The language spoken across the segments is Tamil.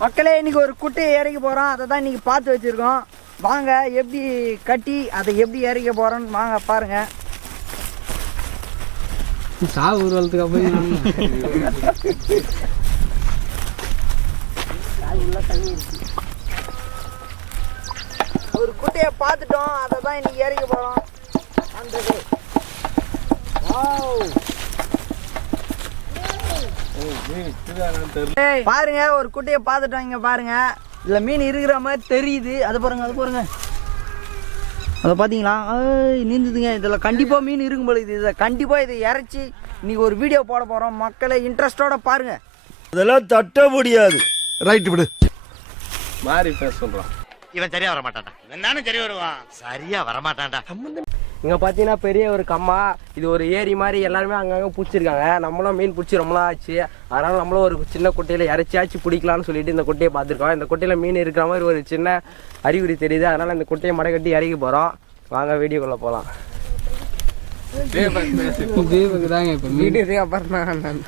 மக்களே இன்னைக்கு ஒரு குட்டையை இறக்கி போகிறோம். அதை தான் இன்னைக்கு பார்த்து வச்சுருக்கோம். வாங்க எப்படி கட்டி அதை எப்படி இறக்க போகிறோன்னு வாங்க பாருங்க. சாவு ஊர்வலத்துக்கு அப்புறம் ஒரு குட்டையை பார்த்துட்டோம். அதை தான் இன்னைக்கு இறக்க போகிறோம். அந்த பாருங்க ஒரு குட்டையை பார்த்துட்டோம். இங்க பாருங்க இதுல மீன் இருக்கிற மாதிரி தெரியுது. அது பாருங்க அதை பார்த்தீங்களா? நீந்துதுங்க. இதில் கண்டிப்பாக மீன் இருக்கும் போல. இதை கண்டிப்பாக இதை இறச்சி இன்னைக்கு ஒரு வீடியோ போட போகிறோம். மக்களை இன்ட்ரெஸ்டோட பாருங்க. அதெல்லாம் தட்ட முடியாது. ரைட் விடு. மாறி பேச சொல்றான். இவன் சரியா வர மாட்டான்டா. இவன் தானே சரி வருவான். சரியா வர மாட்டான்டா. இங்கே பார்த்தீங்கன்னா பெரிய ஒரு கம்மா. இது ஒரு ஏரி மாதிரி எல்லாருமே அங்கங்கே பிடிச்சிருக்காங்க. நம்மளும் மீன் பிடிச்சி ரொம்ப நாள் ஆச்சு. அதனால் நம்மளும் ஒரு சின்ன குட்டையில் இறச்சியாச்சு பிடிக்கலான்னு சொல்லிட்டு இந்த குட்டையை பார்த்துருக்கோம். இந்த குட்டையில் மீன் இருக்கிற மாதிரி ஒரு சின்ன அறிகுறி தெரியுது. அதனால் இந்த குட்டையை மடை கட்டி இறக்கி போகிறோம். வாங்க வீடியோக்குள்ளே போகலாம். தீபக்கு தாங்க இப்போ மீன் அப்புறம்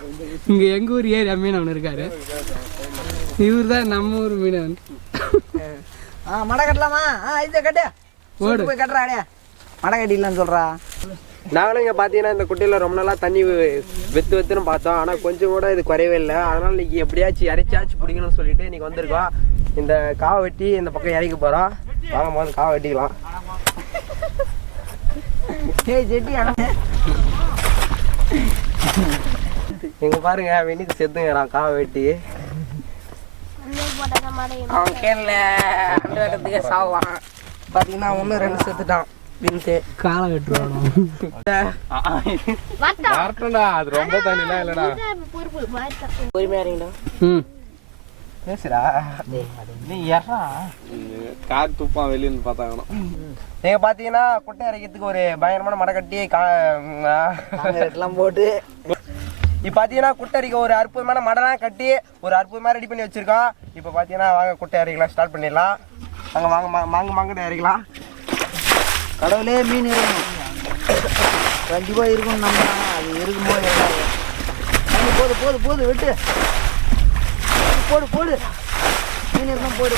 இங்கே எங்கள் ஊர் ஏரியா மீன் அவனு இருக்காரு. இவர் தான் நம்ம ஊர் மீன் அவன். மடை கட்டலாமா? இதை கட்டு போய் கட்டுறாடே. மடை கட்டிடலான்னு சொல்கிறா. நாங்களும் இங்கே பார்த்தீங்கன்னா இந்த குட்டையில் ரொம்ப நாளாக தண்ணி வெத்துன்னு பார்த்தோம். ஆனால் கொஞ்சம் கூட இது குறையவே இல்லை. அதனால் இன்னைக்கு எப்படியாச்சும் இறைச்சாச்சும் பிடிக்கணும்னு சொல்லிட்டு இன்னைக்கு வந்திருக்கோம். இந்த காவை வெட்டி இந்த பக்கம் இறக்கி போகிறோம். வாங்க போது காவை வெட்டிக்கலாம். இங்கே பாருங்க வெண்ணிக்கு செத்துங்கிறான் காவை வெட்டி. அவன் கேள்ல அண்டு வெட்டத்துக்கே சாவான். பார்த்தீங்கன்னா 1-2 செத்துட்டான். காலை வெட்டுவானோ அது ரொம்ப தண்ணிலாம் இல்லடா. பொறுமையா இருங்கடா. பேசுடா. நீ ஏறா கார் துப்பான் வெளியிருந்து பார்த்தாங்கண்ணா. நீங்க பாத்தீங்கன்னா குட்டை இறக்கிறதுக்கு ஒரு பயங்கரமான மடை கட்டி எல்லாம் போட்டு இப்போ பார்த்தீங்கன்னா குட்டை அரிக்க ஒரு அற்புதமான மடலாம் கட்டி ஒரு அற்புதமாக ரெடி பண்ணி வச்சிருக்கோம். இப்போ பார்த்தீங்கன்னா வாங்க குட்டை இறக்கலாம் ஸ்டார்ட் பண்ணிடலாம். வாங்க வாங்க மாங்கட்டை இறக்கலாம். கடவுளே மீன் இருக்கணும். கண்டிப்பாக இருக்கணும். நம்ம அது இருக்கும்போது போது வெட்டு போடு மீன் இருக்கணும். போடு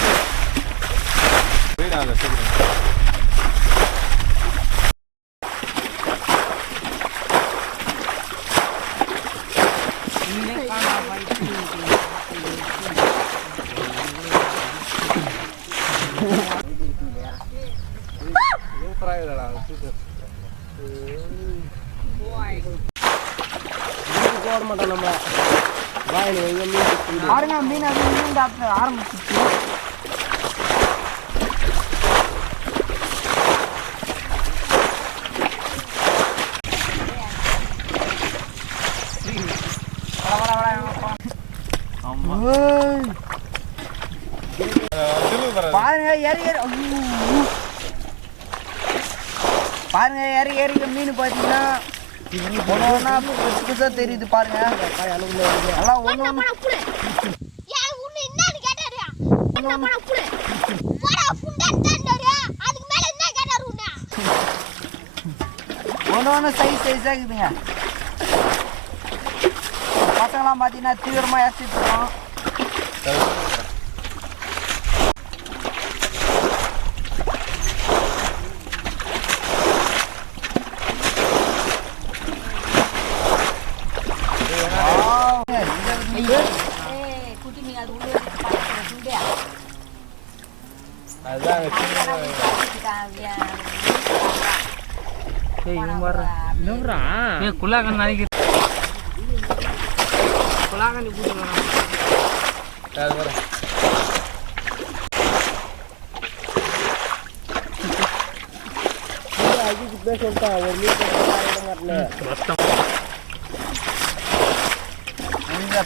போட மாட்டோம் நம்ம. பாருங்க மீன் அது மீன் ஆரம்பிச்சிச்சு. பாருங்க இறங்க மீன் பார்த்தீங்கன்னா ஒன்னா புதுசா தெரியுது. பாருங்க எல்லாம் ஒண்ணு சைஸா இருக்குதுங்க. பசங்களாம் பார்த்தீங்கன்னா தீவிரமா இறச்சிட்டு இருக்கோம்.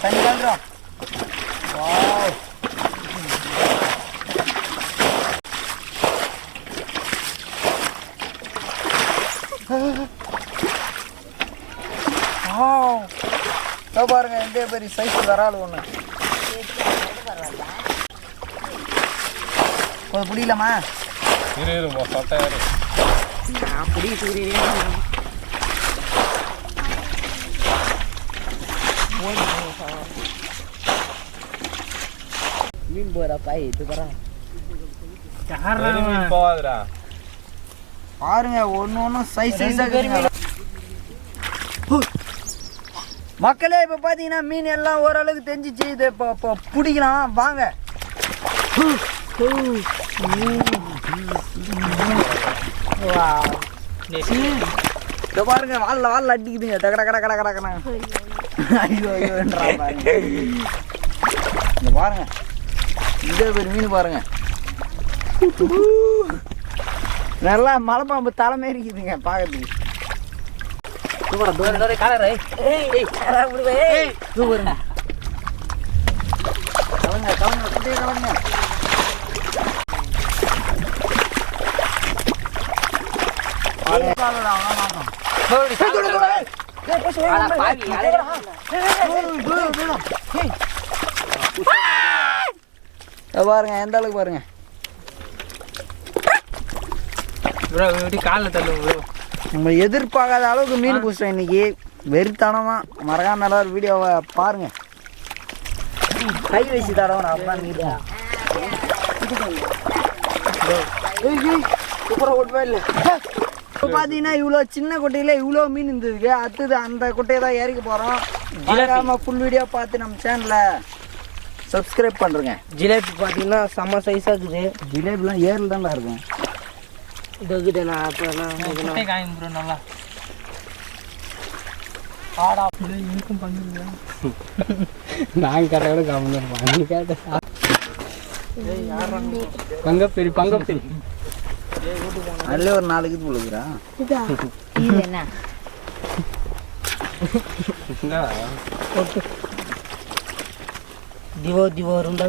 தண்ணி கலந்துரும். பாருங்க இந்த பெரிய சைஸ் வராது ஒண்ணு. கொஞ்சம் பிடிக்கலாமா? மீன் போறா பாய் இது போறா பெரிய மீன் போவாதுடா. பாருங்க ஒன்றும் சைஸாக மக்களே இப்போ பார்த்தீங்கன்னா மீன் எல்லாம் ஓரளவுக்கு தெரிஞ்சிச்சு. இது இப்போ பிடிக்கலாம் வாங்க. இதை பாருங்க வாலில் அடிக்குதுங்க டக டக டக டக டகனா. ஐயோ ஐயோன்றா பாருங்க. இந்த பாருங்க இதே பேர் மீன் பாருங்க. நல்லா மலைப்பாம்பு தலைமை இருக்குதுங்க பார்க்கறதுக்கு. பாருங்க எந்த அளவுக்கு பாருங்க. காலில் தள்ளுங்க நம்ம எதிர்பார்க்காத அளவுக்கு மீன் பிடிச்சோம் இன்னைக்கு. வெறித்தனமா மறக்காம எல்லாரும் வீடியோவை பாருங்க. கை வச்சு தடவை அப்பதான் சூப்பராக ஓட்டுவா இல்லை. இப்போ பார்த்தீங்கன்னா இவ்வளோ சின்ன குட்டையில் இவ்வளோ மீன் இருந்ததுக்கு அடுத்தது அந்த குட்டையை தான் இறக்க போகிறோம். மறக்காம ஃபுல் வீடியோ பார்த்து நம்ம சேனலில் சப்ஸ்கிரைப் பண்ணுறேங்க. ஜிலேபி பார்த்தீங்கன்னா செம்ம சைஸாக இருக்குது. ஜிலேபிலாம் ஏரில் தான்டா இருக்கும். இது நான் அப்போ காய்ம்புறோம் நல்லா நான் கரையோட காமிங்க கேட்டேன். பங்கப்பெரி பங்கப்பெரி அதுல ஒரு 4 இது போலுக்குறா. திவோ திவோ இருந்தா